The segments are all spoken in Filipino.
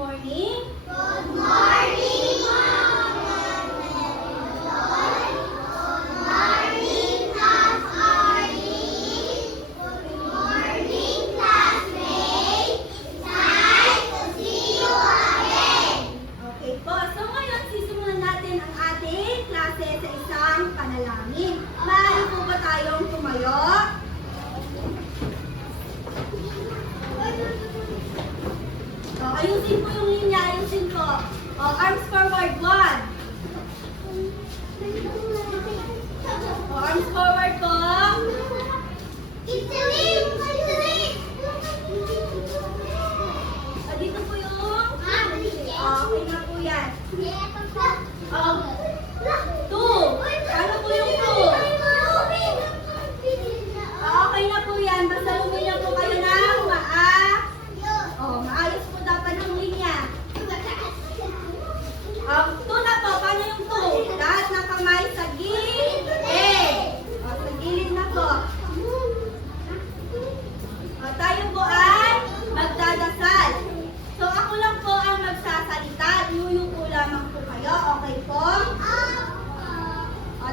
morning. Good morning, Ma'am. Good morning, Class Arlie. Good morning, classmates. It's nice to see you again. Okay po, so ngayon sisimulan natin ang ating klase sa isang panalangin. Maaari po ba tayong tumayo? So, ayusin po yung linya, ayusin po. O, arms forward, 1. O, arms forward po. It's a leaf. It's a leaf. O, dito po yung... Ma'am, Okay na po yan. O, 2. Ano po yung 2? Okay na po yan. Basta luminya po kayo ng maayos po dapat ang linya. 2 na po. Paano yung 2? Lahat ng kamay sa gilid. Sa gilid na po. Tayo po ay magdadasal. So ako lang po ang magsasalita. Yuyuko lamang po kayo. Okay po?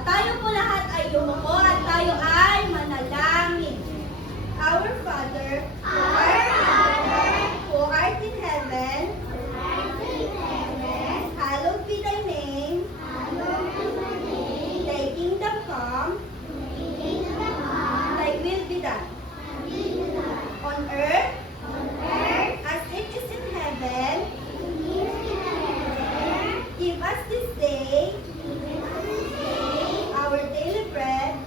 Tayo po lahat ay yumuko at tayo ay manalangin. Our Father, who art in heaven, hallowed be thy name. Thy kingdom come, thy will be done. On earth, as it is in heaven. Give us this day our daily bread,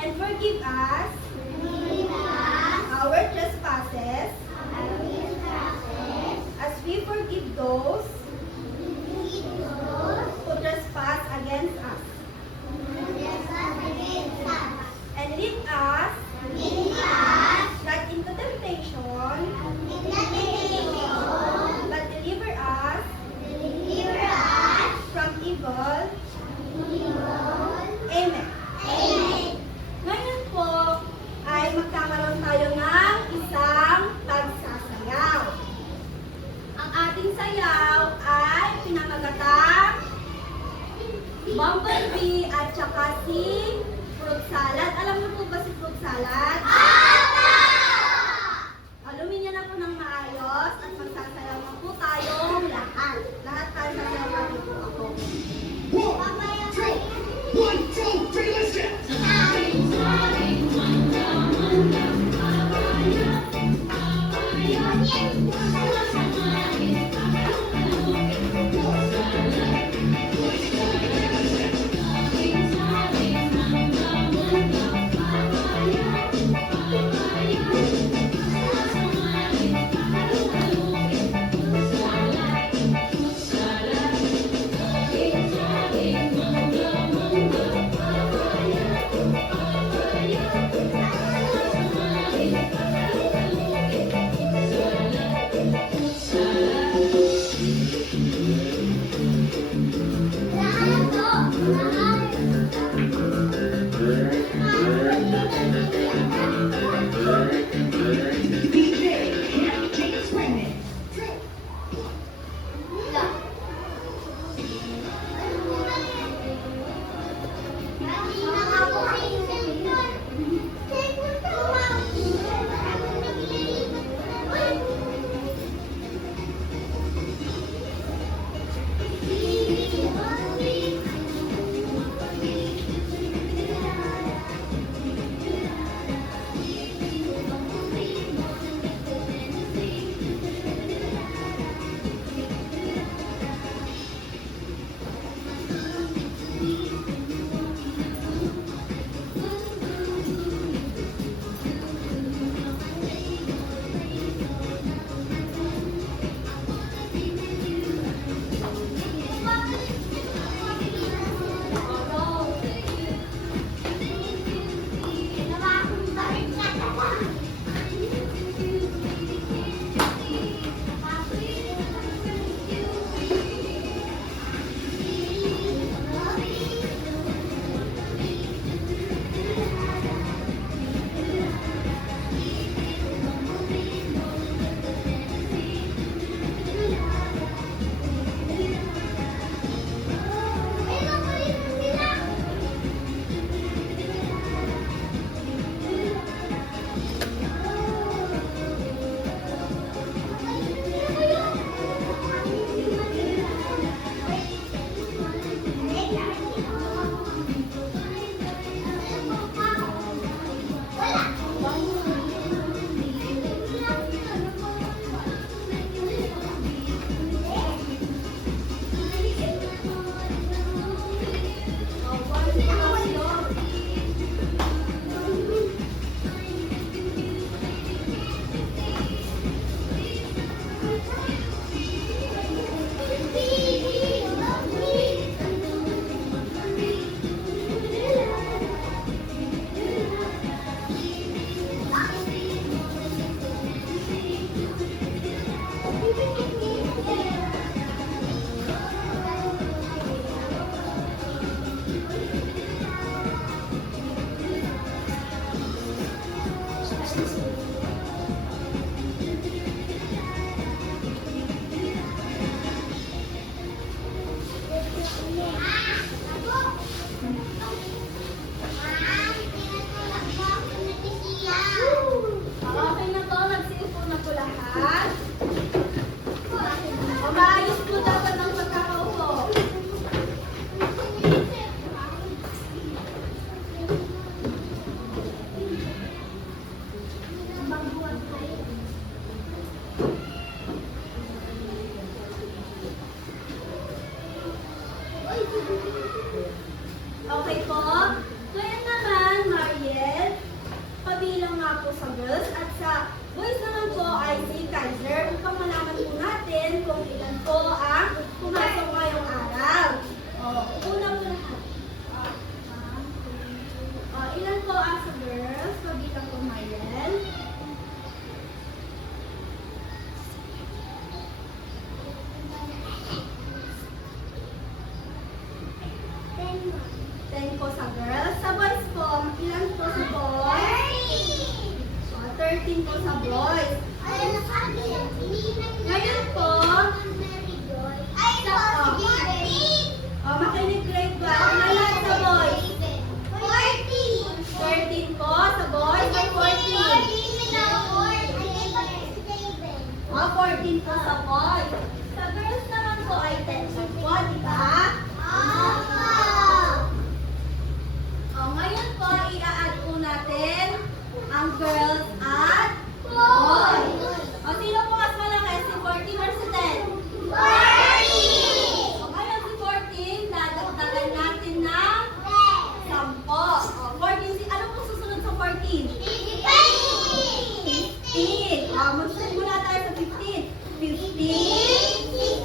and forgive us our trespasses, as we forgive those who trespass against us. And lead us not into temptation, but deliver us from evil. Amen. Ngayon po ay magkakaroon tayo ng isang pagsasayaw. Ang ating sayaw ay pinamagatang Bumblebee at saka si Fruit Salad. Alam niyo po ba si Fruit Salad? Luminya na po ng maayos at magsasayaw na po tayong lahat. Lahat tayo sasayaw natin po ako. 1, 2, 3, let's go! boys. Ngayon po, makinig grade 1. Ilan sa boys? 13 po sa boys at 14. 14 po sa boys. Sa girls naman po ay 10 po, di ba? Ngayon po, i-add po natin ang girls at boys. Sino po mas malaki? Si 14 or si 10? Ngayon si 14, dadagdagan natin ng 10. 14, ano po susunod sa 14? 15. Magsimula tayo sa 15. 15.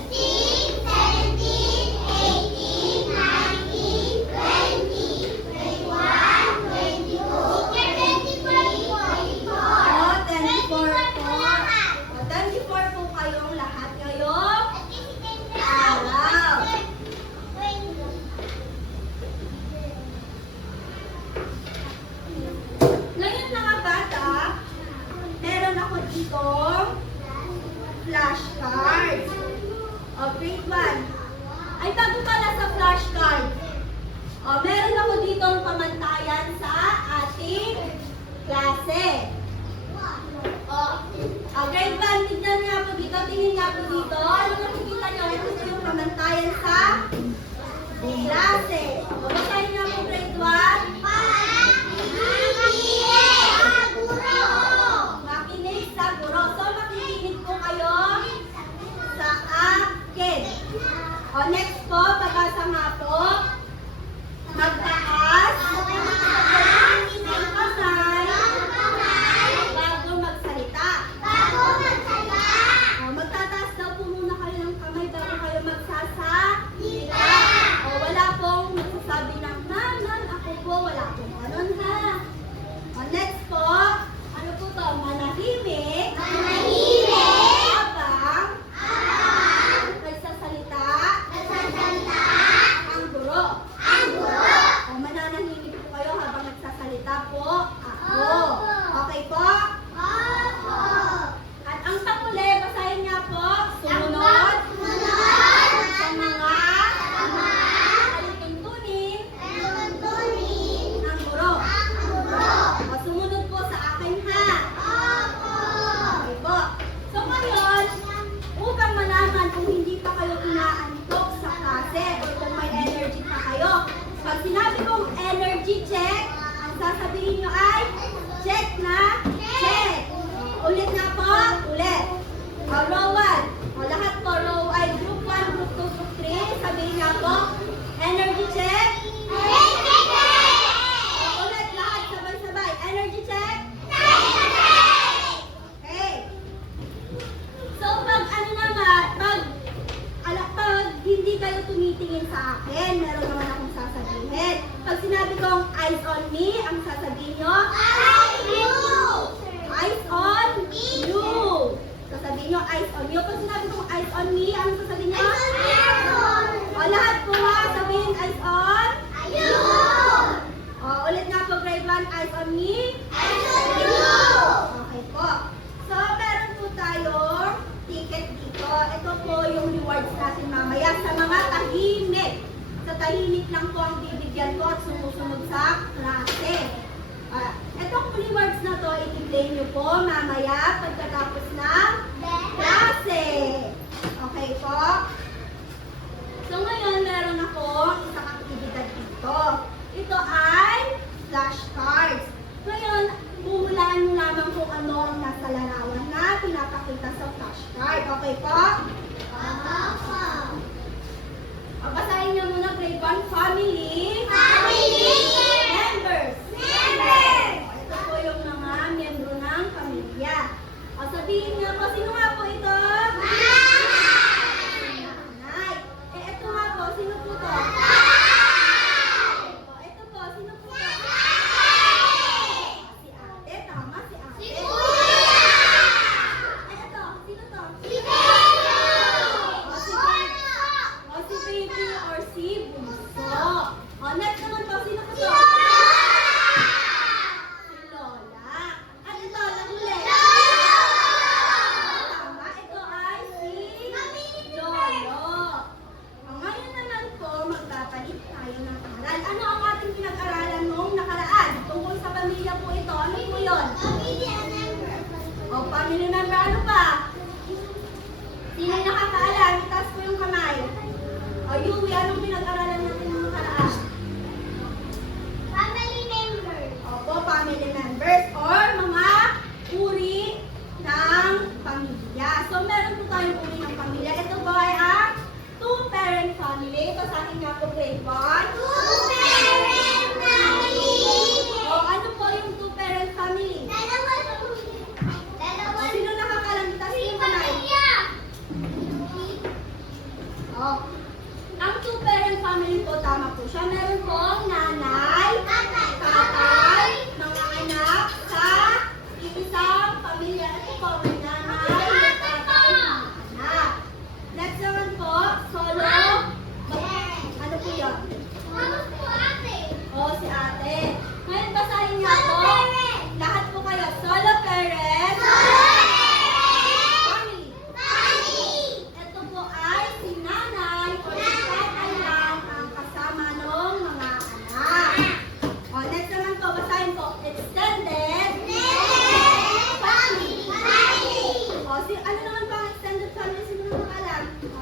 Ngayon mga bata, meron ako ditong flashcards. Grade 1. Ay, bago pala sa flashcard. Meron ako ditong pamantayan sa ating klase. Grade 1, tignan niyo po dito, tingin niyo po dito. Ano nakikita niyo? Ito po yung pamantayan sa klase. Basahin niyo po grade 1. Makinig sa guro. So, makikinig po kayo sa akin. Next po, pagkasa nga po, magtaas, magpasay, bago magsalita. Magtataas daw po muna kayo ng kamay bago kayo magsasalita. Wala pong magsasabi ng, ma'am, ako po, wala pong ganun ha. Next po, ano po to? Manahimik. Habang nagsasalita. Ang guro. Mananahimik po kayo habang nagsasalita po ako. Okay po? At ang pakuli, basahin niya po. Sumunod. Sa mga alituntunin ng guro. Sumunod po sa akin ha. Okay po. So ngayon, upang malaman kung hindi pa kayo inaantok sa klase o kung may energy pa kayo, pag sinabi kong energy check, ang sasabihin nyo ay check na check. Ulit na po, ulit. Row 1. Lahat po, row ay group 1, group 2, group 3. Sabihin nga po, energy check. Ulit lahat, sabay-sabay. Energy check. Okay. So, pag ano naman, pag hindi kayo tumitingin sa akin, meron naman akong sasabihin. Pag sinabi kong eyes on me, ang sasabihin nyo, eyes on you. Sasabihin nyo, eyes on you. Pag sinabi kong eyes on me, ano sasabihin nyo? Lahat po ha, sabihin eyes on you. Ulit nga po, grade 1, eyes on me. Okay po. So, meron po tayong ticket dito. Ito po yung rewards natin mamaya sa mga tahimik. Sa tahimik lang po ang bibigyan ko at sumusunod sa klase. Itong rewards na to, i-play nyo po mamaya pagkatapos ng klase. Okay po? So ngayon, meron akong isang aktibidad dito. Ito ay flashcards. Ngayon, huhulaan nyo lamang kung ano ang nasa larawan na pinapakita sa flashcard. Okay po? Basahin nyo muna grade 1, family. Members. Ito po yung mga miyembro ng pamilya. Sabihin nga po, sino nga po ito? Nanay. Ito nga po, sino po to? Ito po, sino po to? Si ate, tama, si ate. Ito, sino to? Si baby or si bunso. Next naman po, sino po to? Si Lola. At ito, nahuli. yung kamay. O, Yui, anong pinag-aralan natin ng nakaraan? Family members. Opo, family members or mga uri ng pamilya. So, meron po tayong uri ng pamilya. Ito po ay ang two-parent family. Ito sa akin nga po grade 1. Two-parent family. O, ano po yung two-parent family? Dalawa. O, sino nakakalangitas yung kamay? Pamilya. O, ang two-parent family po, tama po siya. Meron pong nanay, tatay, mga anak, sa isang pamilya. Ito po, may nanay, may tatay, mga anak. Next naman po, solo. Ano po yun? Ano po ate? O, si ate. Ngayon, basahin niya po. Lahat po kayo, solo parent. Family. Ito po ay si nanay o si tatay lang ang kasama ng mga anak. O, next naman po, basahin po, extended. O, ano naman po ang extended family? Sino naman alam? O,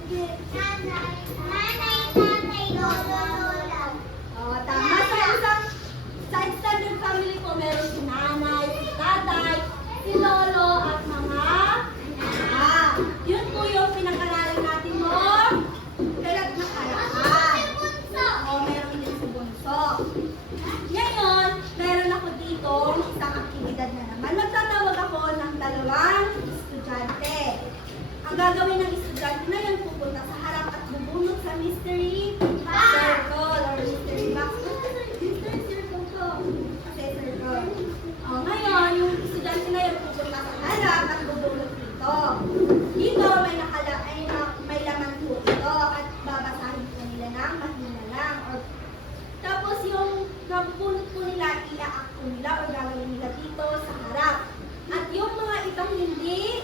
sige. O, tama. Sa extended family po, meron si nanay, si tatay, si lolo, at mga anak. Yun po yung pinag-aralan natin noong pinag-nakaraan. O, meron din si bunso. Ngayon, meron ako dito isang aktibidad na naman. Magtatawag ako ng dalawang estudyante. Ang gagawin ng estudyante na yun, pupunta sa harap at bubunot sa mystery circle or mystery box. Mystery circle to. Kasi circle. O, ngayon, yung estudyante na yun pupunta sa harap at bubunot dito. Dito, may laman po ito at babasahin po nila ng mahina lang. Tapos yung nabubunot po nila, i-act po nila o gagawin nila dito sa harap. At yung mga ibang hindi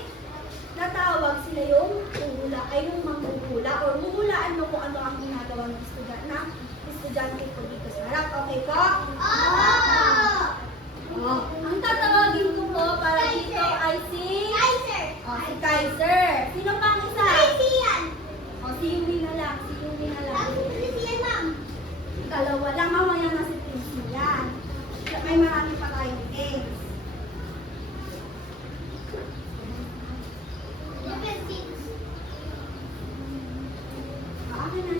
natawag, sila yung huhula, ay yung manghuhula or huhulaan mo kung ano ang ginagawa ng estudyante po dito sa harap. Okay po? Oh. Ang tatawagin ko po para dito ay si Kaiser. Sino pa ang isa? Si Yuri na lang. Dalawa lang, mamaya na si Prince yan. May marami pa tayong games. Akin na.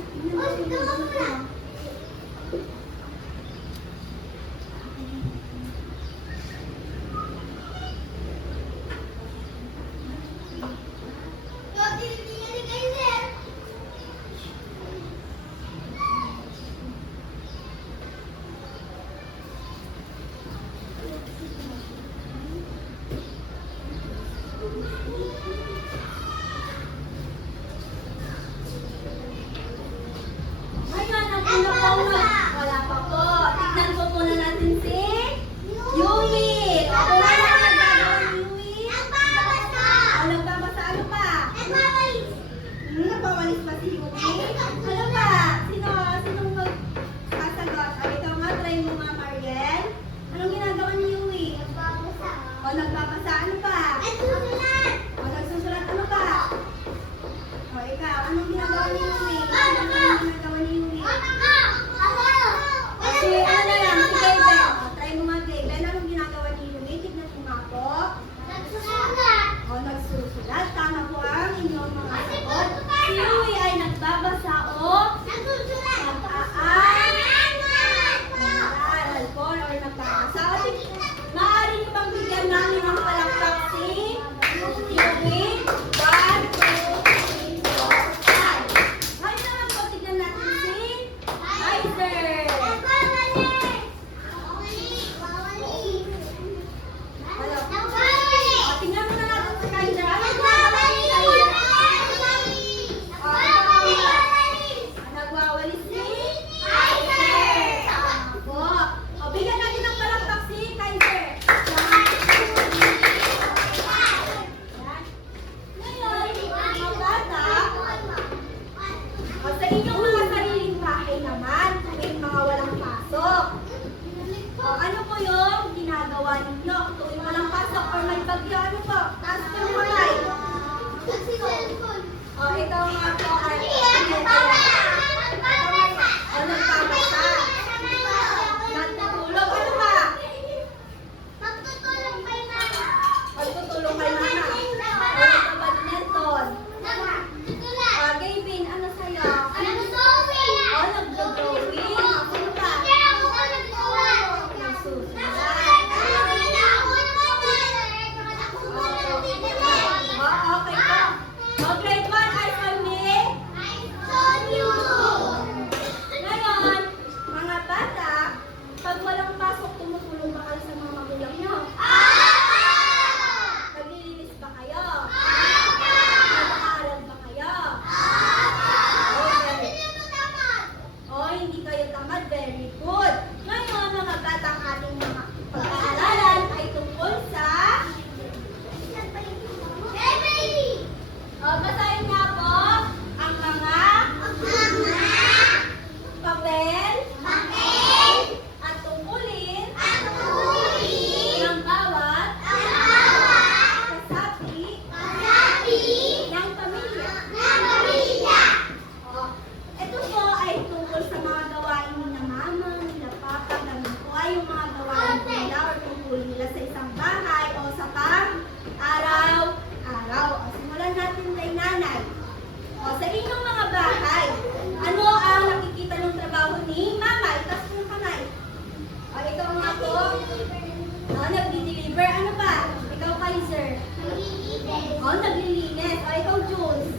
nagdi-deliver. Ano pa? Ikaw, Kaiser. Naglilinis. Naglilinis. Ikaw, Jules.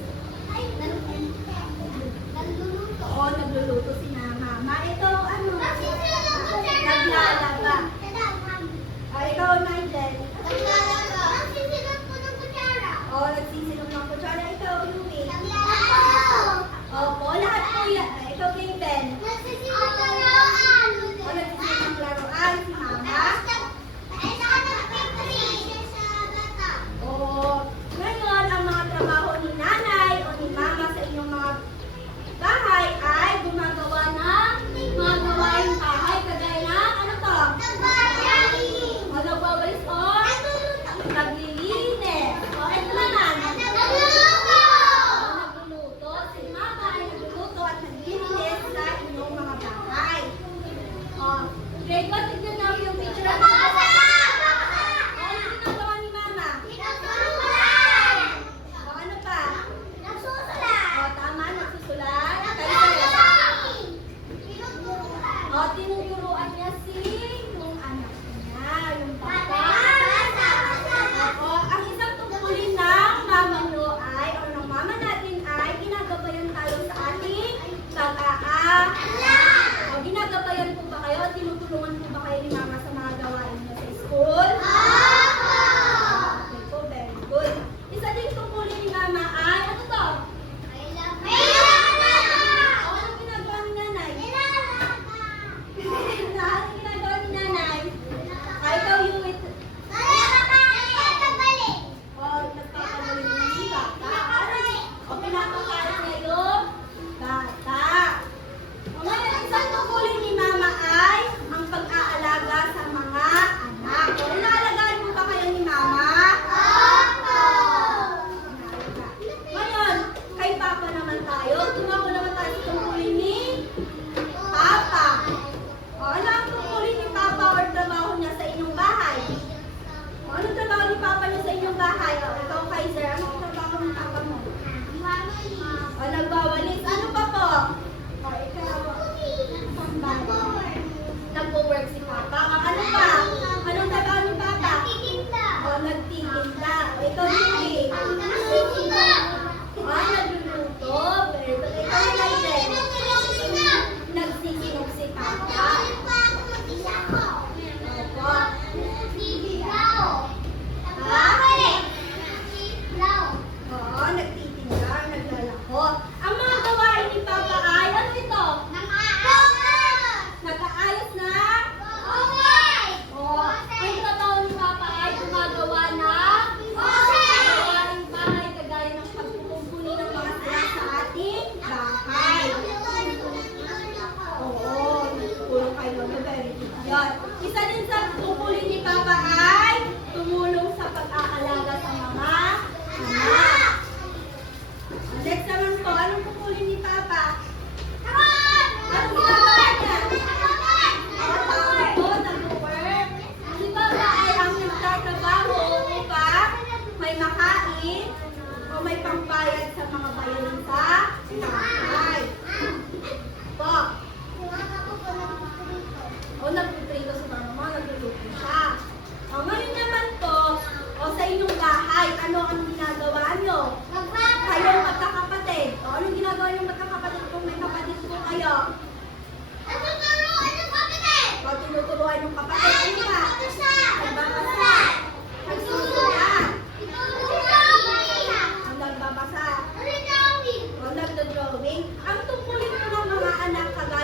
Ay, naluluto. Nagluluto si Mama. Ito, ano? Nagsisilo ko siya. Naglalaba. Tada, mami. Ikaw, Nigel. Naglalaba. Nagsisilo ko ng kutsara. Nagsisilong ng kutsara. Ikaw, Louie. Naglalaba. Opo, lahat po yan. Ikaw, Kayben. Nagsisilo ko ng laruan. Nagsisilong ng laruan si Mama. Ay, saka nagpipili sa bata. Ngayon, ang mga trabaho ni nanay o ni mama sa inyong mga bahay ay gumagawa ng mga gawaing bahay. Kagaya ng, ano to? Nagbabaling. Nagwawalis o naglilinis. Ito naman. Nagluluto. Nagluluto. Si mama ay nagluluto at naglilinis sa inyong mga bahay. Grade 1, tignan na yung picture na Basa. ano ginagawa ni mama? Nagsusulat. Ano pa? Nagsusulat. Tama, nagsusulat. Nagbabaling. Tinuturuan. Tinuturuan niya yung anak niya, yung bata. Basa. Ang isang tungkulin ng mama nyo ay, o ng mama natin ay, ginagabayan tayo sa ating pag-aaral. Ginagabayan po ba kayo? Tinutulungan po ba kayo ni mama sa mga gawain niyo sa school? Okay po, very good. Isa din tungkulin ni mama ay, ano to? Ano ginagawa ni nanay? Ano ginagawa ni nanay? Ikaw yung nagpapagaling ng bata. Pinapakain niya yung bata. Ngayon, isang tungkulin ni mama ay ang pag-aalaga sa mga anak. Inaalagaan mo ba kayo ni mama? Ngayon, kay Papa naman tayo. Tumako naman tayo sa tungkulin ni Papa. Ano ang tungkulin ni Papa or trabaho niya sa inyong bahay? Ano trabaho ni Papa niya sa inyong bahay? Ikaw, Kaiser, ano trabaho ni Papa mo? Nagwawalis. Ano pa po? Ikaw. Nagpo-work si Papa. Ano pa? Anong trabaho ni Papa? Nagtitinda. Ikaw, Lily. Nagluluto. Very good. Ikaw, Nigel. Nagsisilong si Papa. Opo. Nagtitinda. Naglalako. Ang mga gawain ni Papa ay, ano ito? Nag-aayos na? Ang trabaho ni Papa ay gumagawa na gawaing bahay kagaya ng pagkukumpuni ng mga sala sa ating bahay. Tulong kay Lolo, very good. Yan. Isa din sa tungkulin ni Papa ay tumulong sa pag-aalaga sa mga anak. Next naman po, anong tungkulin ni Papa? Anong ginagawa niya? Nag-work. Si Papa ay ang nagtatrabaho upang may makain o may pambayad sa mga bayarin sa bahay. Po. Nagpiprito si Mama, nagluluto siya. Ngayon naman po, sa inyong bahay, ano ang ginagawa nyo? Kayong magkakapatid. Anong ginagawa yung magkakapatid kung may kapatid po kayo? Tinuturuan yung kapatid. Ano ba? Nagbabasa. Nagsusulat. Nagbabasa. Nagdodrawing. Ang tungkulin po ng mga anak kagaya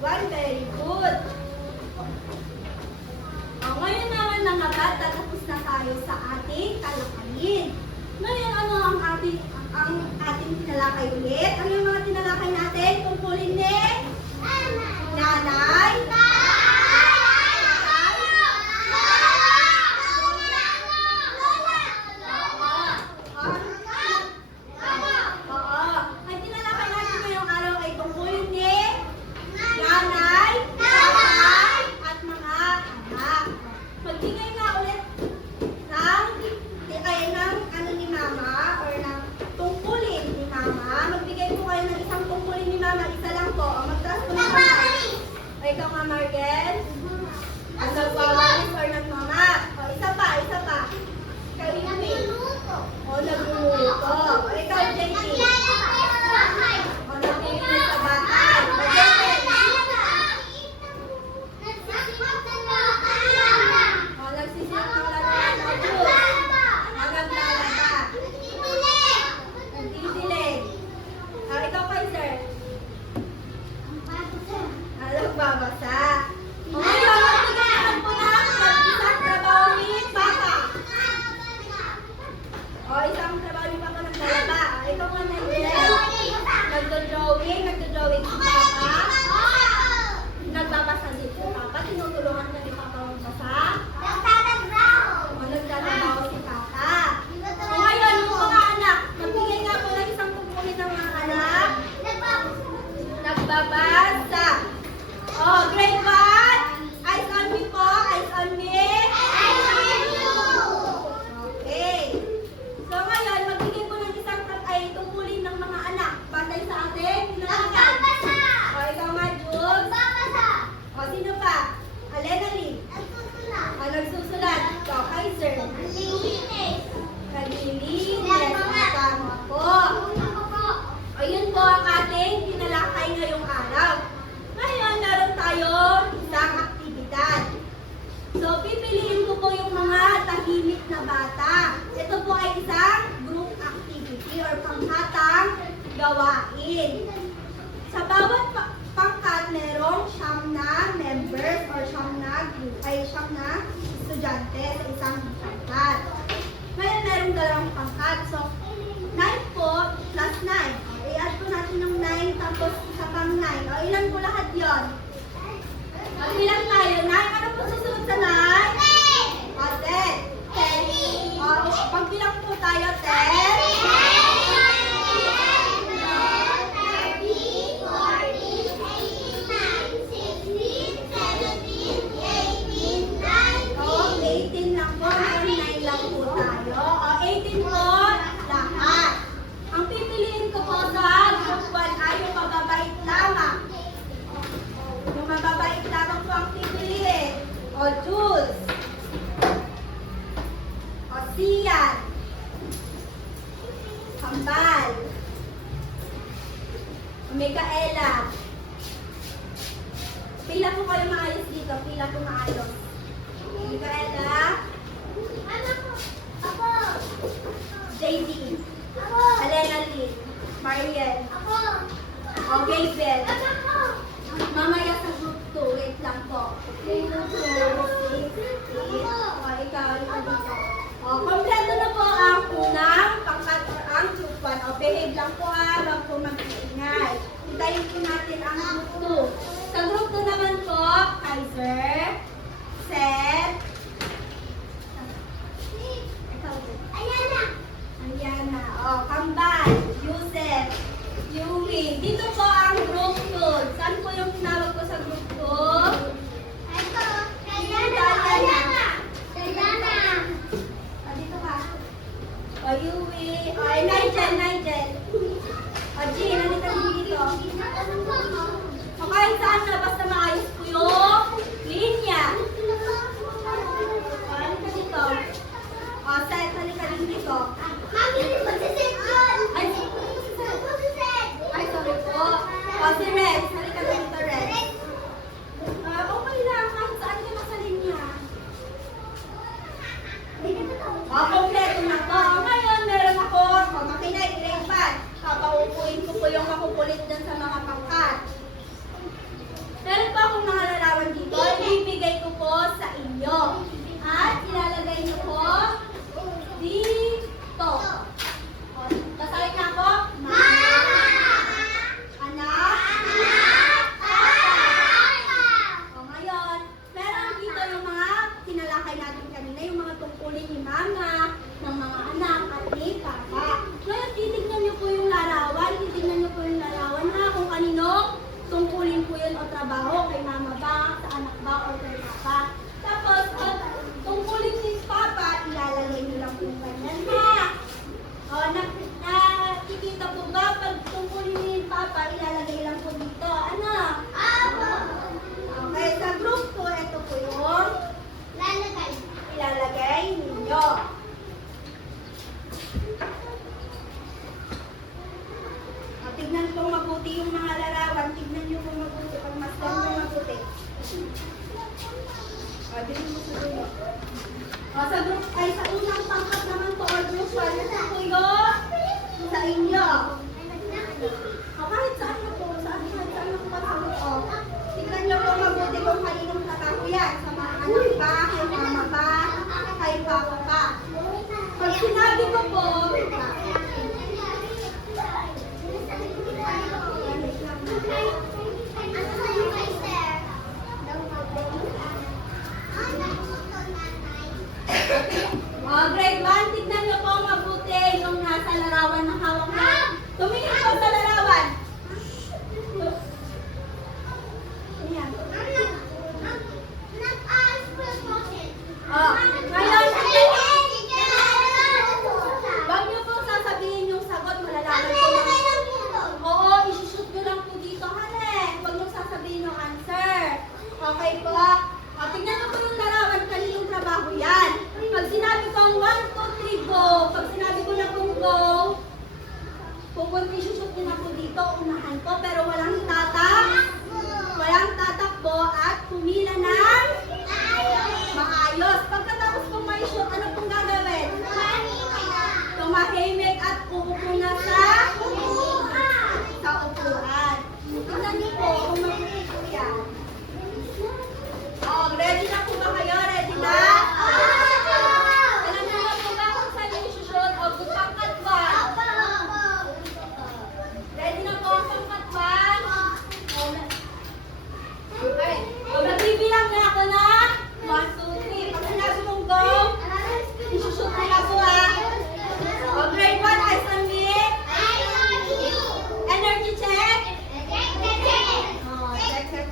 grade 1. Very good. Ngayon naman mga bata, tapos na tayo sa ating talakayin. Ngayon, ano ang ating tinalakay ulit? Ano yung mga tinalakay natin? Tungkulin ni nanay, oo. Ang tinalakay natin ngayong araw ay tungkulin ni nanay, tatay, at mga anak. Magbigay nga ulit ng ano ni mama or ng tungkulin ni mama. Magbigay po kayo ng isang tungkulin ni mama. Isa lang po. Magtaas po ng kamay. O ikaw nga, Margel. Ang nagwawalis or nagmama. O isa pa, isa pa. Ikaw, Iwi. O nagluluto. O ikaw, JT. O naglilinis sa batay. O JT. O nagsisilap ng laruan. O Jules. O naglalaba. Nagdidilig. O ikaw, Kaiser. Nagbabasa. O ngayon, magbigay po na isang trabaho ni Papa. O isang trabaho ni Papa naglalaba. O ikaw nga, Nigel. Nagdo-drawing si Papa. Nagbabasa din si Papa. Tinutulungan na ni Papa magbasa. O nagtatrabaho si Papa. O ngayon, yung mga anak, magbigay nga po ng isang tungkulin ng mga anak. Nagbabasa. Oh, grade 1. Eyes on me po. Eyes on me. Okay. So ngayon, magbigay po ng isang tungkulin ng mga anak. Batay sa atin. O, ikaw nga, Jules. O, sino pa? Alena Lee. O, nagsusulat. Ikaw, Kaiser. Naglilinis. Tama po. O, yun po ang ating tinalakay ngayong araw. Ngayon, meron tayong isang aktibidad. So, pipiliin ko po yung mga tahimik na bata. Ito po ay isang group activity or panghatang gawain. Sa bawat pangkat, merong 9 na members or 9 na estudyante sa isang pangkat. Ngayon, merong 2 pangkat. So, 9 po plus 9. I-add po natin ng 9 tapos isa pang 9. O, ilan po lahat yun? Magbilang tayo. 9. Ano po susunod sa 9? O, 10. O, pagbilang po tayo, 10. O, 18 lang po. Ngayon, 9 lang po tayo. O, 18 po lahat. Ang pipiliin ko po sa group 1 ay yung mababait lamang. Yung mababait lamang po ang pipiliin. O Jules. O Sian. Kambal. O Micaela. Pila po kayo maayos dito. Pila po maayos. Micaela. JD. Alena Lee. Mariel. O Gabriel. Mamaya sa group 2. Wait lang po. Okay, 2, 6, 8. O, ikaw dito. O, kompleto na po ang unang pangkat or ang group 1. O, behave lang po wag po mag-iingay. Hintayin po natin ang group 2. Sa group 2 naman po, Kaiser, Seth, Ariana, Kambal, Yusef, Yui. Dito po ang group 2. Saan po yung tinawag ko sa group anak ba or kay papa. Tapos, tungkulin ni papa, ilalagay niyo lang po ganyan ha. O, nakikita po ba? Pag tungkulin ni papa, ilalagay lang po dito. Ano? Okay, sa group 2, ito po yung ilalagay ninyo. Tignan po mabuti yung mga larawan. Tignan nyo po mabuti. Pagmasdan po mabuti. Dito mo sa dulo. Sa group, ay sa unang pangkat naman po, or group 1, ito po yung sa inyo. Kahit saan na po, kahit saan na po pasok. Tignan nyo po mabuti kung kaninong trabaho yan. Sa mga anak pa, kay mama pa, kay papa pa. Pag sinabi ko po, grade 1, tignan nyo po mabuti yung nasa larawan na hawak na. Tumingin po sa larawan. Ayan. Ngayon, wag nyo po sasabihin yung sagot, malalaman ko lang. Oo, isushoot nyo lang po dito, hane. Wag nyo sasabihin yung answer. Okay po? Tignan nyo po yung larawan, kaninong trabaho yan. Pag sinabi kong 1, 2, 3, go. Pag sinabi ko na kung go, pupunti isushoot nyo na po dito, unahan ko, pero walang tatak. Walang tatakbo at pumila ng maayos. Pagkatapos kung may shoot, ano pong gagawin? Tumahimik at uupo na sa upuan. Tignan niyo po kung mabuti po yan. Ready na po ba kayo? Ready na? Alam niyo na po ba kung saan yung isushoot? O, pangkat 1. Ready na po ang pangkat 1? Okay. O, nagbibilang na ako na 1, 2, 3. Pag sinabi mong go, isushoot na na po ha. O, grade 1, eyes on me. Energy check.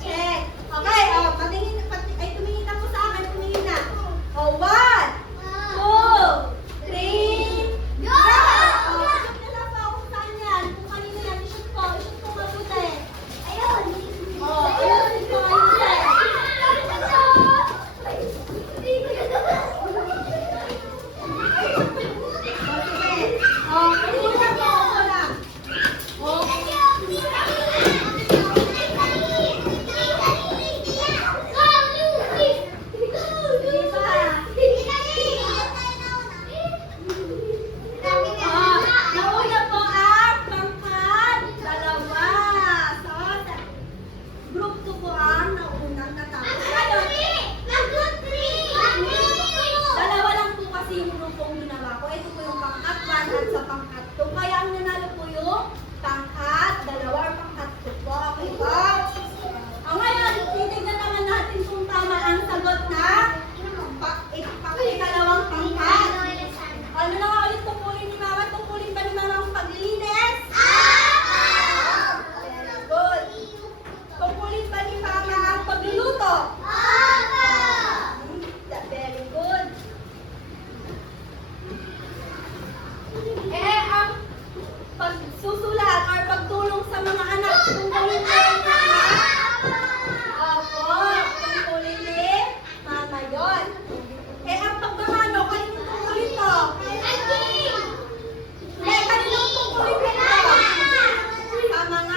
Check. Okay, tumingin na po sa akin, tumingin na. O, 1, 2, 3, go! Shoot na lang po kung saan yan. Kung kanino yan, shoot ko mabuti. Ayun, ito nauna po ang pangkat 2. So, group 2 po ang naunang natapos. Dalawa lang po kasi yung grupong ginawa ko. Ito po yung pangkat 1 at sa pangkat 2. Kaya ang nanalo po yung pangkat 2 or pangkat 2 po. Okay po? Ngayon, titignan naman natin kung tama ang sagot na ikalawang pangkat. Ano na nga ulit tungkulin ni Mama? Tungkulin ba ni Mama ang paglilinis? Very good. Tungkulin ba ni Mama ang pagluluto? Very good. Ang pagsusulat or pagtulong sa mga anak, tungkulin ba ni Mama? Opo, tungkulin ni Mama yun. Ang pagmamano, kaninong tungkulin to? Kaninong tungkulin nito? Sa mga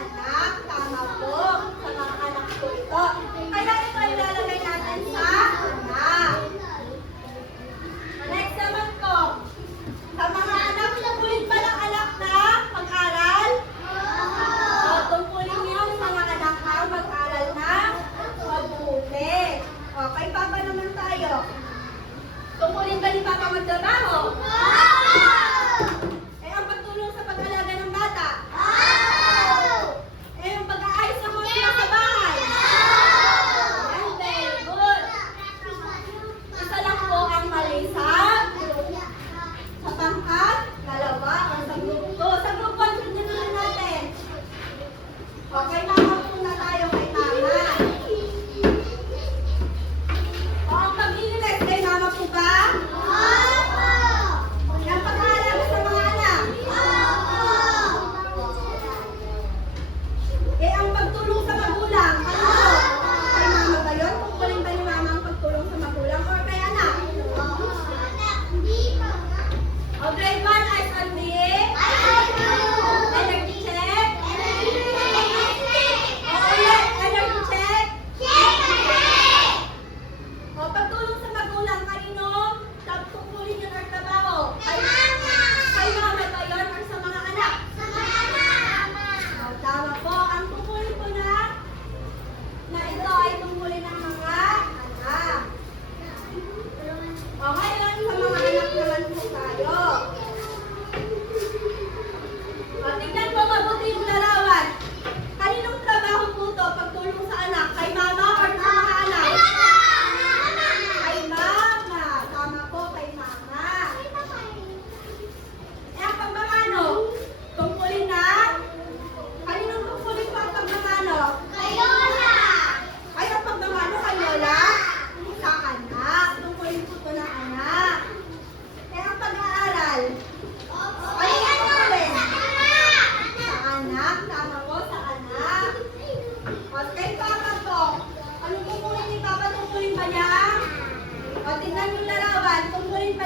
anak, tama po. Sa mga anak po ito. Kaya ito ay lalagay natin sa anak. Next naman po. Sa mga anak, tungkulin pa ng anak na mag-aral? Tungkulin niyo ang mga anak na mag-aral na mabuti. Kay Papa naman tayo. Tungkulin ba ni Papa magtrabaho? Ang pagtulong sa pag-alaga ng bata? Yung pag-aayos ng mga sila sa bahay? Very good. Isa lang po ang mali sa pangkat 2 o sa group 2. Sa group 1, sundan natin. Okay, Mama, punta tayo kay Mama.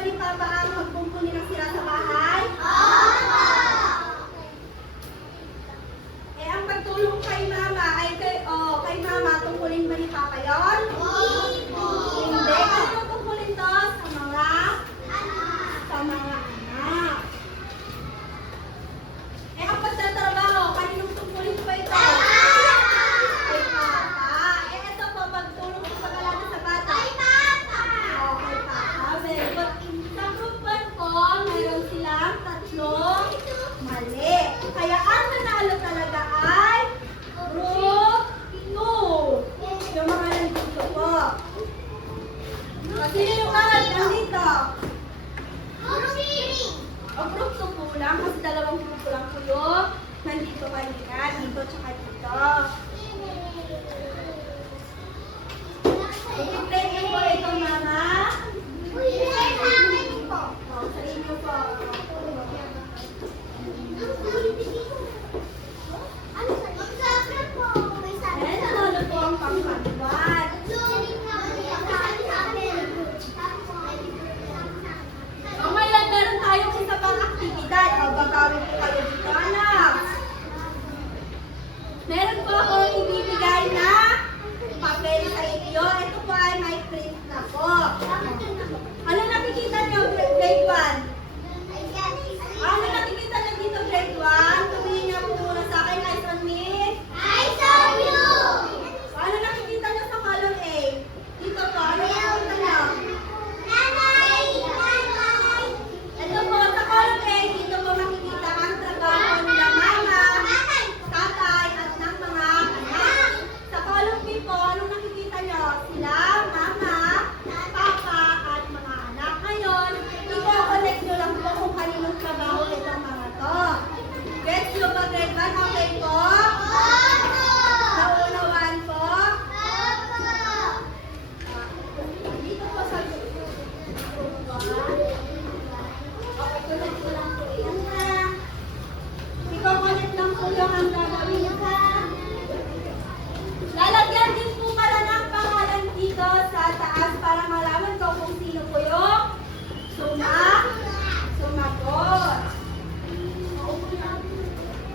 ni Papa ang magkumpuni ng sila sa bahay? Eh, ang pagtulong kay Mama ay kay Mama, tungkulin ba ni Papa yon? Hindi. Ano tungkulin to? Sa mga anak. Eh, ang pagtatrabaho, kaninong tungkulin pa ito? Kay Papa. Eh, ito po, pagtulong sa pag-alaga sa bata. Kay Papa. Very good. Sa group 1 po, meron silang 3 mali. Kaya ang nanalo talaga ay group 2. Yung mga nandito po. Sino yung mga nandito? O group 2 po lang, kasi 2 grupo lang po yun. Nandito kanina, dito tsaka dito. I-play niyo po ito, Mama. O, sa inyo po. Ayan, nanalo po ang pangkatwan. O, ngayon, meron tayong isa pang aktibidad. O, bagawin po kayo dito, anak. Meron po akong ibibigay na papel sa inyo. Ito po ay may print na po. Ano nakikita niyo, grade 1? Ano nakikita niyo dito, grade 1? Tumingin niyo po muna sa akin, eyes on me. Ano nakikita niyo sa column A? Dito po, ano nakikita niyo? Ito po, sa column A, dito po makikita ang trabaho nila mama, tatay, at ng mga anak. Sa column B po, anong nakikita niyo? Sila, mama, papa, at mga anak. Ngayon, i-connect niyo lang po kung kaninong trabaho itong mga to. Gets niyo ba, grade 1? Okay po? Naunawaan po? Dito po sa group 1. Okay, connect ko lang po yan ha. I-connect lang po yung ang gagawin ha. Lalagyan din po pala ng pangalan dito sa taas para malaman ko kung sino po yung sumagot.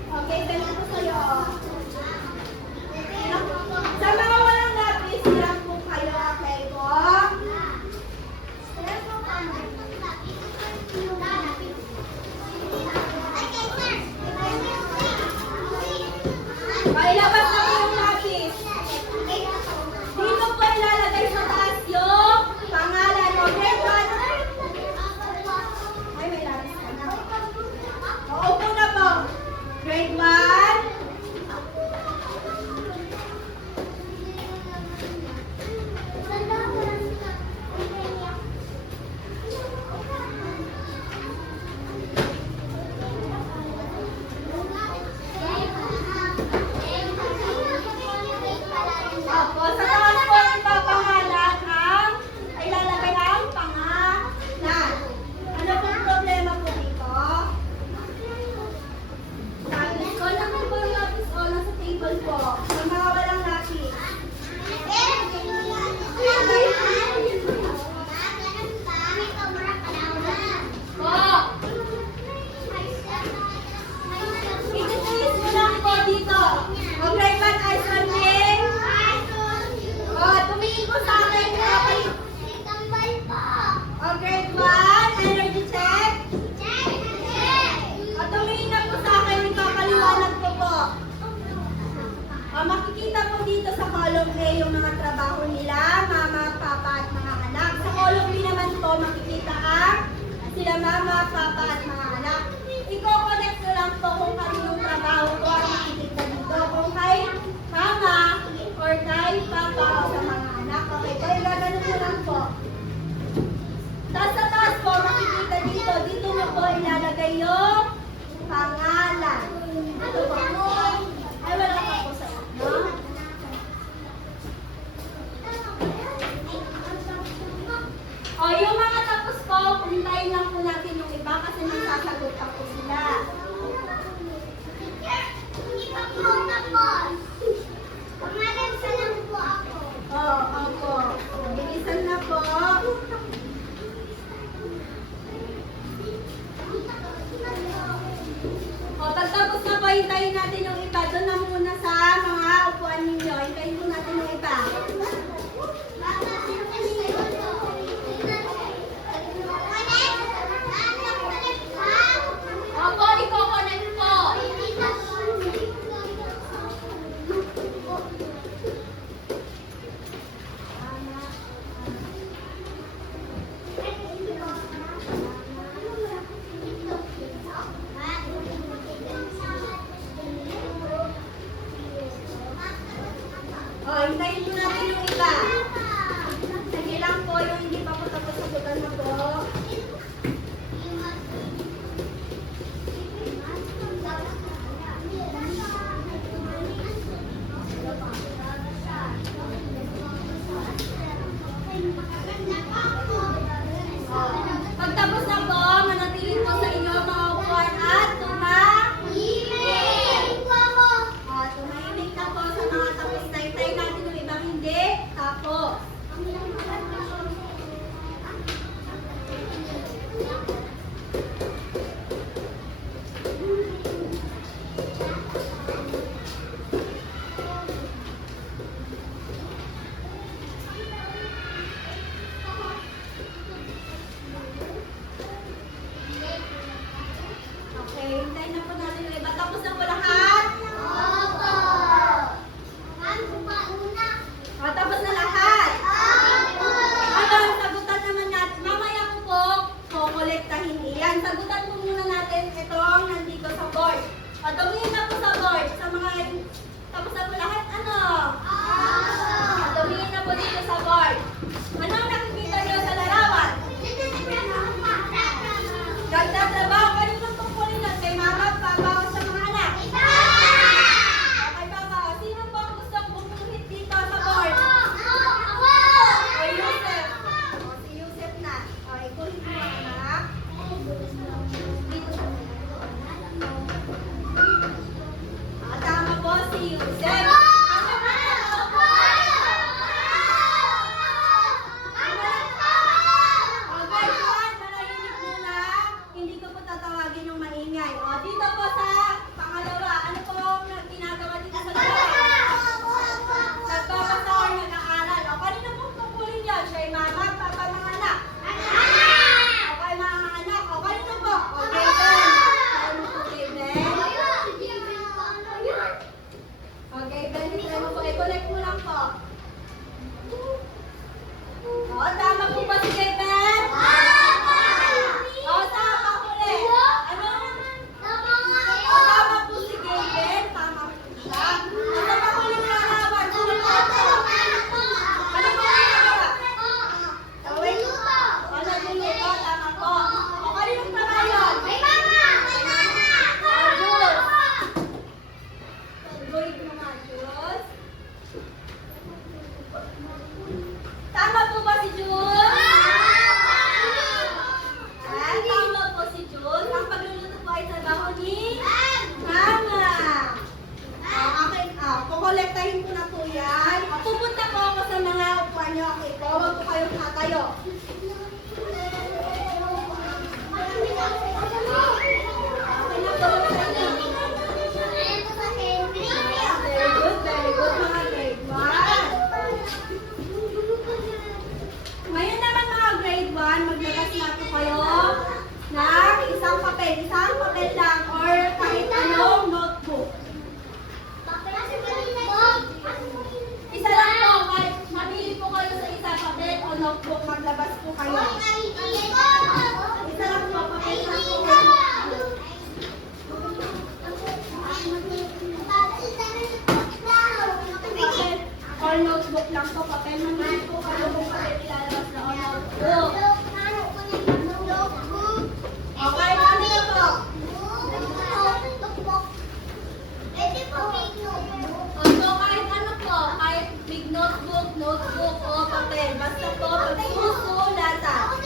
Okay, pwede po sa'yo. Sa mga walang lapis, hirap po kayo, okay po? Pailabas na po yung lapis. Dito po ilalagay sa taas yung pangalan. Okay, ay, may lapis ka na. Uupo na po. Grade 1. Opo, sa taas po ipapangalan ang ilalagay ang pangalan. Ano pong problema po dito? Lapis ko. Naman po yung lapis ko. Nasa table po. Sa mga walang lapis. Po. Ititis mo lang po dito. O grade 1 eyes on me. O, tumingin po sa akin. O grade 1, energy check. O, tumingin na po sa akin. Ipapaliwanag ko po. O, makikita po dito sa column A yung mga trabaho nila, mama, papa, at mga anak. Sa column B naman po, makikita ang sila mama, papa, at mga anak. Iko-connect ko lang po kung kaninong trabaho ko ang makikita dito. Kung kay mama, or kay papa, o sa mga anak. Okay po, ilaganon ko lang po. Tapos sa taas po, makikita dito. Dito mo po ilalagay yung pangalan. Ito po. Ay, wala pa po sa no? O, yung mga tapos po, puntayin lang po natin yung iba kasi may sasagot pa po sila. Opo. Bilisan na po. O, hintayin po natin yung iba. Sige lang po, yung hindi pa po tapos sagutan na po. Pagtapos na po, manatili po sa inyo mga upuan at tumahimik na po sa mga tapos na. Hintayin natin yung ibang hindi. Tapos. Okay, hintayin na po natin yung iba. Tapos na po lahat. Tapos na lahat. Ngayon, sagutan naman natin. Mamaya ko po, kukolektahin iyan. Sagutan po muna natin itong nandito sa board. Tumingin na po sa board. Sa mga, tapos na po lahat, ano? Tumingin na po dito sa board. Ano ang nakikita niyo sa larawan? Nagtatrabaho. Kaninong tungkulin yan? Kay mama, papa, o sa mga anak? Okay, papa. Sino po ang gustong bumuhit dito sa board? O, Yusef. O, si Yusef na. O, ikuhin mo ang anak. Dito sa tama po si Yusef. Okay, Juan, manahimik muna. Hindi ko po tatawagin yung maingay. O, dito po sa pangalawa. Ano po ang ginagawa dito sa dalawa? Nagbabasa or nag-aaral. O, kanina pong tungkulin yan? Siya ay mama, papa, mga anak. Okay, mga anak. O, kanina po? O, Gaben. Ano po, Gaben? Okay, ganito mo po. I-collect mo lang po. O, tama po ba si Gaben? O, tama huli. Ano? O, tama po si Gaben. Tama po siya. O, tama po yung larawan. Sunod po po. Ano po yung nagawa? O, wait. O, nagluluto. Tama po. O, kaninong tama yun? O, Jules. Goy mo nga, Jules. Tama po ba si Jules? Tama po si Jules. Ang pagluluto po ay trabaho ni Mama. Okay, kukolektahin ko na po yan. Pupunta po ako sa mga upuan nyo. Okay po, huwag po kayong tatayo. Okay na po. Very good, mga grade 1. Ngayon naman mga grade 1, maglabas na po kayo ng isang papel lang or kahit anong notebook. Isa lang po, kahit mamili po kayo sa isa papel o notebook, maglabas po kayo. Isa lang po, papel lang po. Papel or notebook lang po, papel. Mamili po kayo kung papel ilalabas na o notebook. Okay, mamili po. So, kahit ano po, kahit big notebook, o papel, basta po pagsusulatan.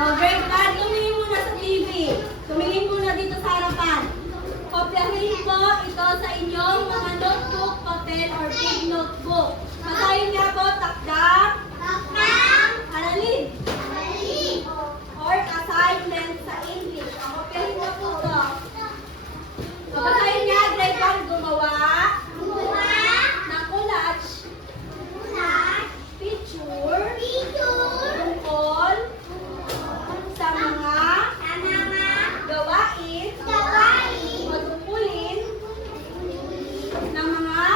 Grade 1, tumingin muna sa TV. Tumingin muna dito sa harapan. Kopyahin po ito sa inyong mga notebook, papel, or big notebook. Basahin nga po, takdang, aralin, or assignment sa English. Kopyahin na po ito. Basahin nga, grade 1, gumawa ng collage, picture, tungkol sa mga gawain o tungkulin ng mga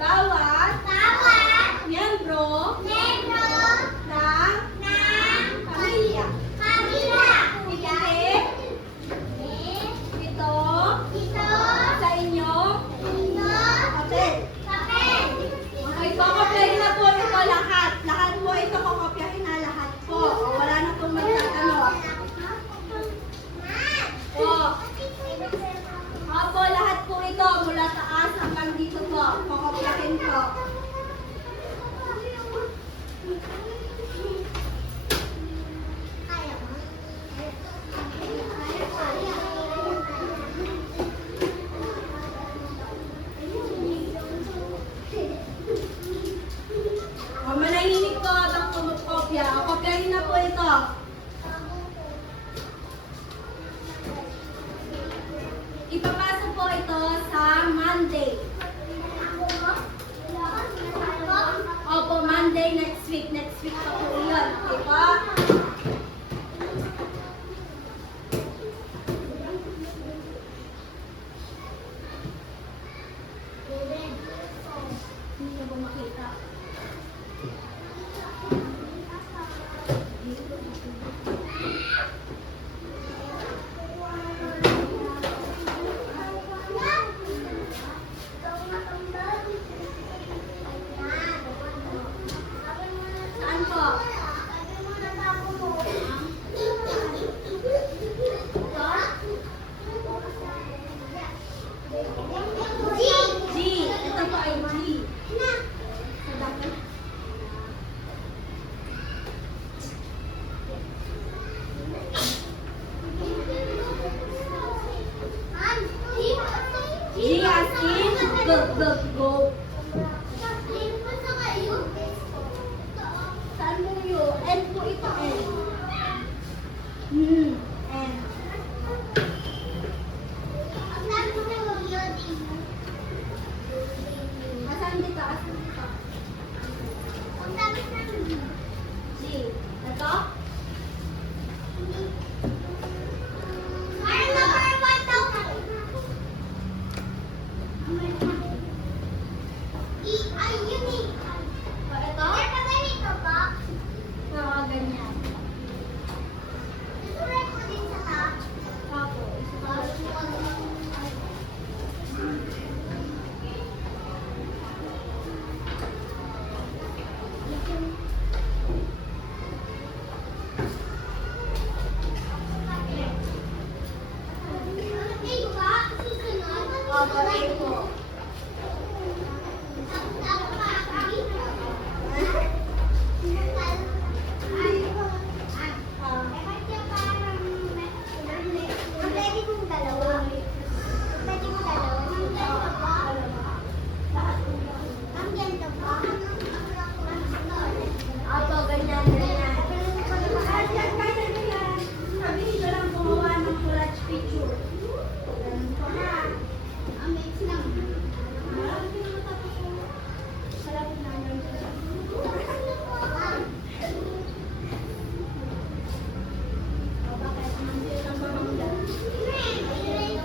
bawat miyembro ng kopyahin na po ito. Ipapasok po ito sa Monday. Opo, Monday next week. Next week pa po yun. Okay po? Hindi na ba makita? Saan po? G. Ito po ay G. Sa dapat. G as in go. Saan mo yun? N po ito, N. N. Asan dito? Asan dito? G. Ito? O, ito? Oo, ganyan. Opo. Opo, ito po. Opo, ganyan. Sabi nito lang gumawa ng collage picture. Ganun po na. Malapit na lang. O, bakit? Nandito ang pamangga.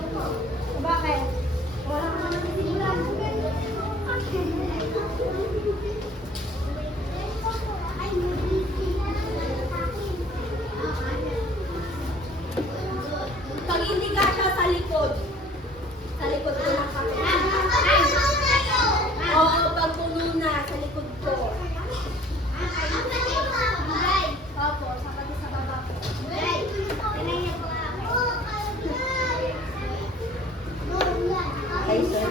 O, bakit? Wala ka naman nasimulan. Pag hindi ka siya sa likod ko ng papel. Oo, pag puno na, sa likod ko. Opo, sa pati sa baba ko. Ay, sir.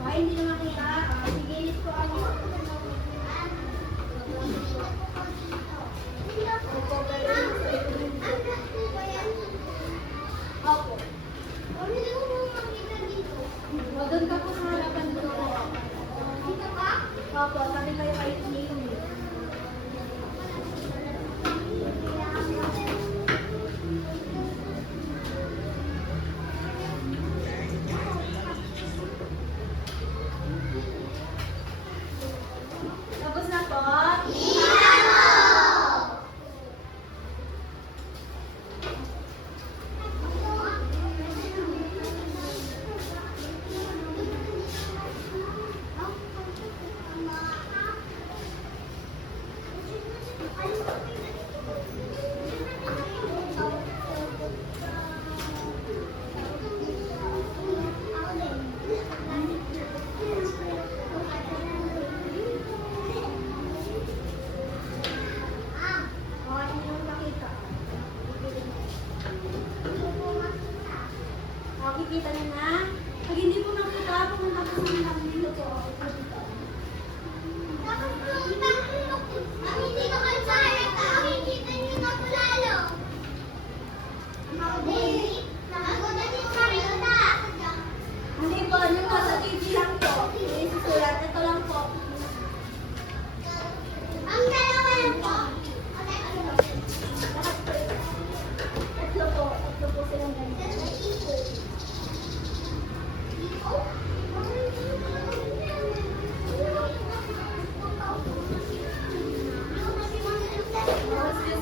Ay, hindi na makita. Sige, ko ako. Opo. O, doon ka po sa harapan doon. Opo, sabi kayo kayo ni Tapos na po.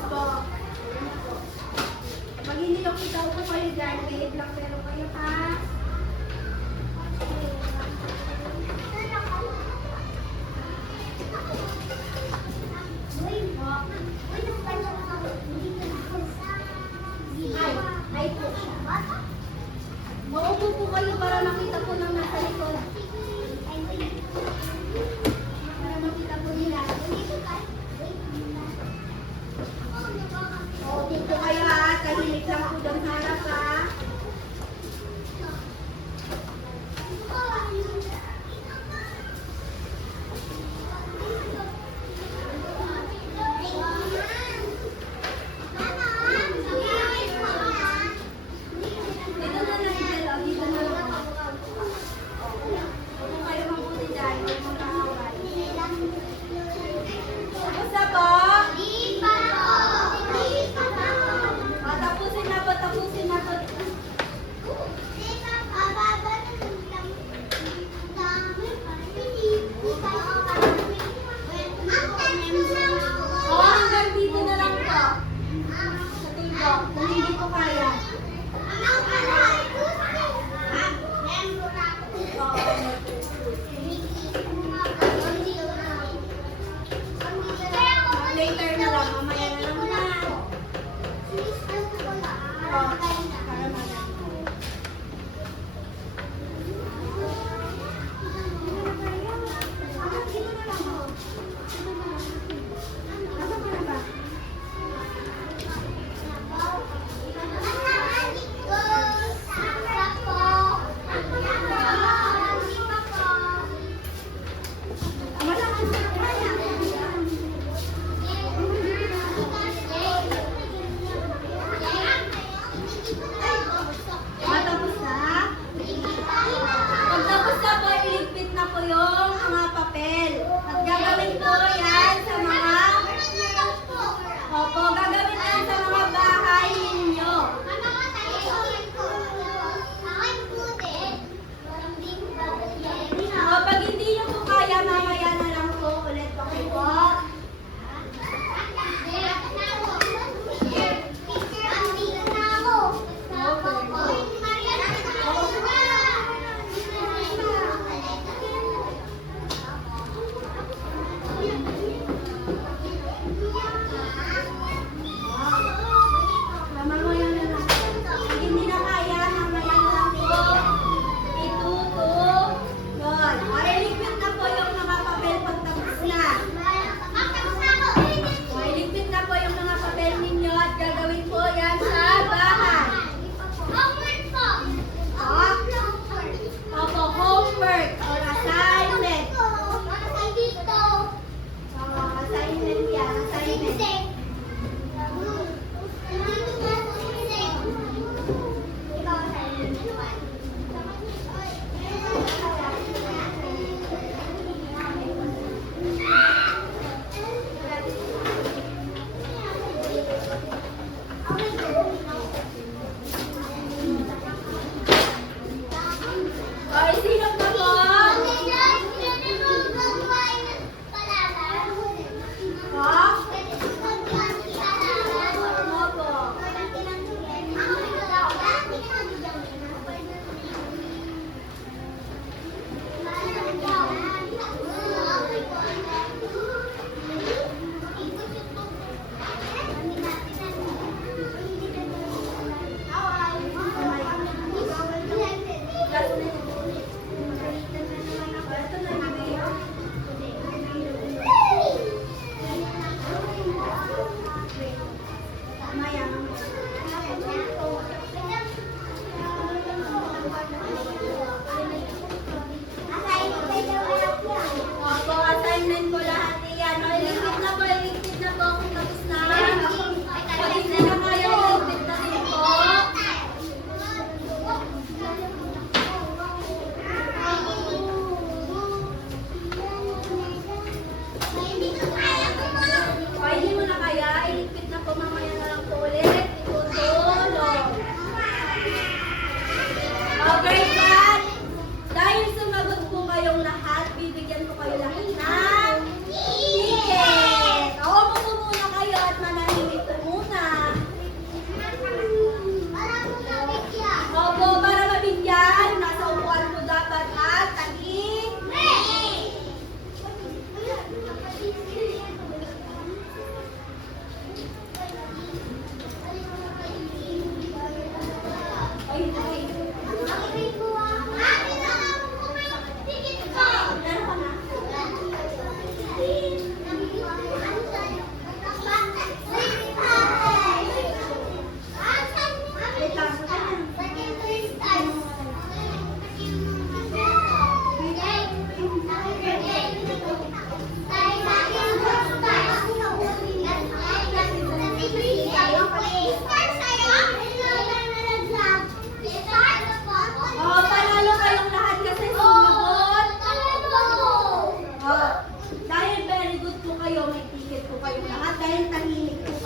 Opo. Mag-inilok daw po kayo dyan. Wait lang pero kayo ha. Ay po siya. Maupo po kayo para makita po ng nasa likod. Para makita po nila. O, dito kayo ha. Tahimik lang po doon sa harap ha.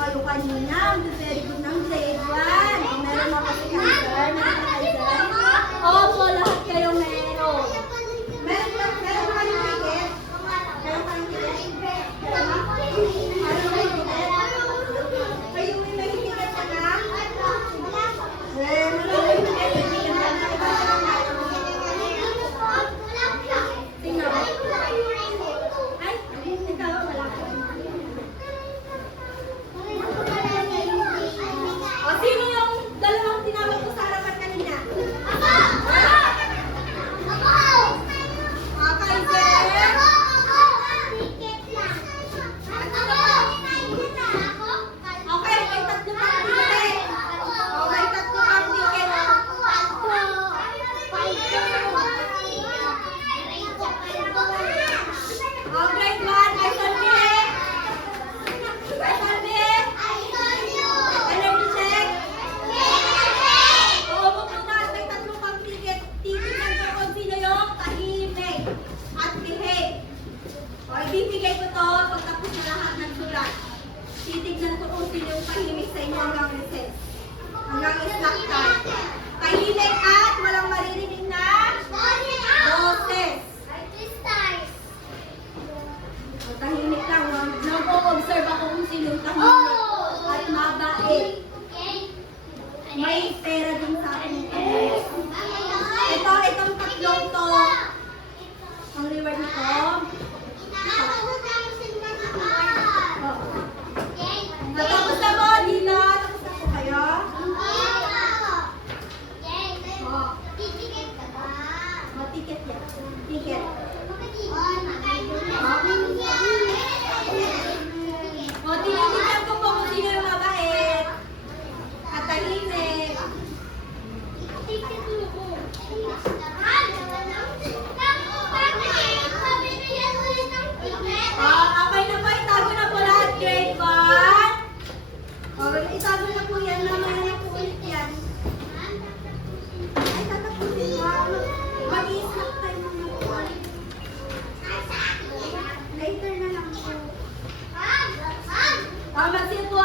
kayo kanina. Very good ng grade 1. O, meron mo kasi cancer. Meron ka cancer. Opo, lahat kayo meron. Meron ba kayong ticket? Meron kayong ticket? Meron ba? Meron kayong ticket? Kayo may ticket ka na? Meron kayong ticket ka na? Tingnan mo. Ay, ikaw wala ka. O, sino yung dalawang tinawag ko sa harapan kanina? Kaiser? Okay, may tatlo pang ticket. O, may tatlo pang ticket. O, grade 1, kay Solve. Kay Solve. Energy check. Oo, pupunta at may tatlo pang ticket. Titignan ko kung sino yung tahimik at behave. O, ibibigay ko to pagtapos na lahat ng sulat. Titignan ko kung sino yung tahimik sa inyo hanggang recess. Hanggang snack time. Tahimik at walang maririnig na boses. O, tahimik lang. Nag-o-observe ako kung sino yung tahimik at mabait. May pera din sa akin. Itong tatlong to. Ang reward nito. Natapos na po dito. Tapos na po kayo. Ticket yan. Ticket. O, tinitignan ko po kung sino yung mabait. At tahimik. Okay na po. Itago na po lahat. Grade 1. Itago na po yan. Mamaya na po ulit yan. Ay, tatapusin mo. Mag-i-snack tayo mga po. Later na lang po. Magsipo